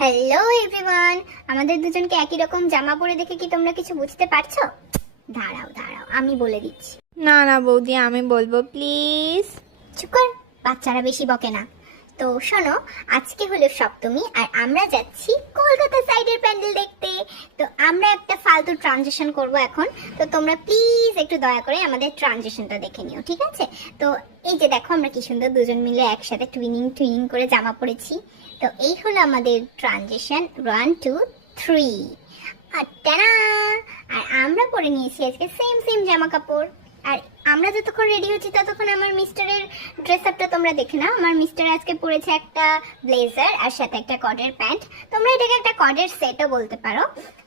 Hello everyone, আমাদের দুজনকে একই রকম জামা পরে দেখে কি তোমরা কিছু বুঝতে পারছো? দাঁড়াও দাঁড়াও, আমি বলে দিচ্ছি। না না বৌদি, আমি বলবো প্লিজ। চুপ কর, বাচ্চারা বেশি বকে না। তো শোনো, আজকে হলো সপ্তমী আর আমরা যাচ্ছি কলকাতা সাইডের প্যান্ডেল দেখতে। তো আমরা একটা ফালতু ট্রানজিশন করব এখন। তো তোমরা প্লিজ একটু দয়া করে আমাদের ট্রানজিশনটা দেখে নিও, ঠিক আছে? তো এই যে দেখো, আমরা কি সুন্দর দুজন মিলে একসাথে টুইনিং টুইনিং করে জামা পরেছি। তো এই হলো আমাদের ট্রানজিশন 1 2 3। আর টানা! আর আমরা পরে নিয়েছি আজকে সেম সেম জামা কাপড়। আর আমরা যতক্ষণ রেডি হচ্ছি ততক্ষণ আমার মিস্টারের ড্রেস আপটা তোমরা দেখে নাও। আমার মিস্টার আজকে পরেছে একটা ব্লেজার আর সাথে একটা কডের প্যান্ট। তোমরা এটাকে একটা কডের সেটও বলতে পারো।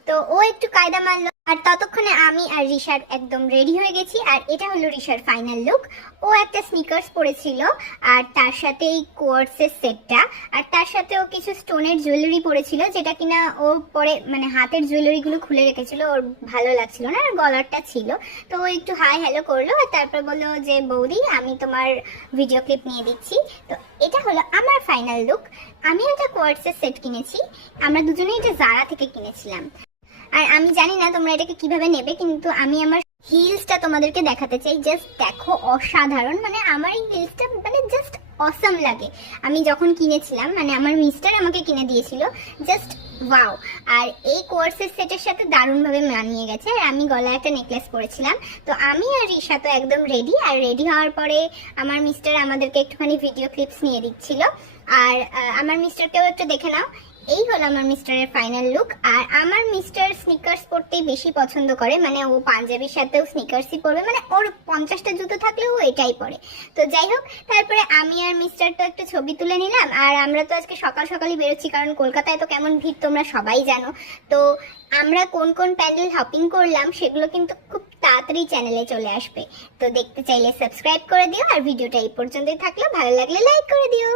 তো ও একটু কায়দা মারলো, আর ততক্ষণে আমি আর ঋষার একদম রেডি হয়ে গেছি। আর এটা হলো ঋষার ফাইনাল লুক। ও একটা স্নিকার্স পরেছিল আর তার সাথে এই কোয়ার্টসের সেটটা, আর তার সাথে ও কিছু স্টোনের জুয়েলারি পরেছিল, যেটা কিনা ও পরে মানে হাতের জুয়েলারিগুলো খুলে রেখেছিল, ওর ভালো লাগছিল না, আর গলারটা ছিল। তো ও একটু হাই হ্যালো করলো আর তারপর বললো যে বৌদি আমি তোমার ভিডিও ক্লিপ নিয়ে দিচ্ছি। তো এটা হলো আমার ফাইনাল লুক। আমি একটা কোয়ার্টসের সেট কিনেছি, আমরা দুজনেই এটা জারা থেকে কিনেছিলাম। আর আমি জানি না তোমরা এটাকে কিভাবে নেবে, কিন্তু আমি আমার হিলসটা তোমাদেরকে দেখাতে চাই। জাস্ট দেখো, অসাধারণ। মানে আমার এই হিলসটা মানে জাস্ট অসম লাগে। আমি যখন কিনেছিলাম, মানে আমার মিস্টার আমাকে কিনে দিয়েছিল, জাস্ট ওয়াও। আর এই কোর্সের সেটের সাথে দারুণভাবে মানিয়ে গেছে। আর আমি গলায় একটা নেকলেস পরেছিলাম। তো আমি আর ঋষা তো একদম রেডি। আর রেডি হওয়ার পরে আমার মিস্টার আমাদেরকে একটুখানি ভিডিও ক্লিপস নিয়ে দিচ্ছিল। আর আমার মিস্টারকেও একটু দেখে নাও। এই হলো আমার মিস্টারের ফাইনাল লুক। আর আমার মিস্টার স্নিকার্স পরতেই বেশি পছন্দ করে, মানে ও পাঞ্জাবির সাথেও স্নিকার্সই পরবে, মানে ওর 50টা জুতো থাকলেও ও এটাই পরে। তো যাই হোক, তারপরে আমি আর মিস্টার তো একটা ছবি তুলে নিলাম। আর আমরা তো আজকে সকাল সকালই বেরোচ্ছি, কারণ কলকাতায় তো কেমন ভিড় তোমরা সবাই জানো। তো আমরা কোন কোন প্যান্ডেল হপিং করলাম সেগুলো কিন্তু খুব তাড়াতাড়ি চ্যানেলে চলে আসবে। তো দেখতে চাইলে সাবস্ক্রাইব করে দিও, আর ভিডিওটা এই পর্যন্তই থাকলো। ভালো লাগলে লাইক করে দিও।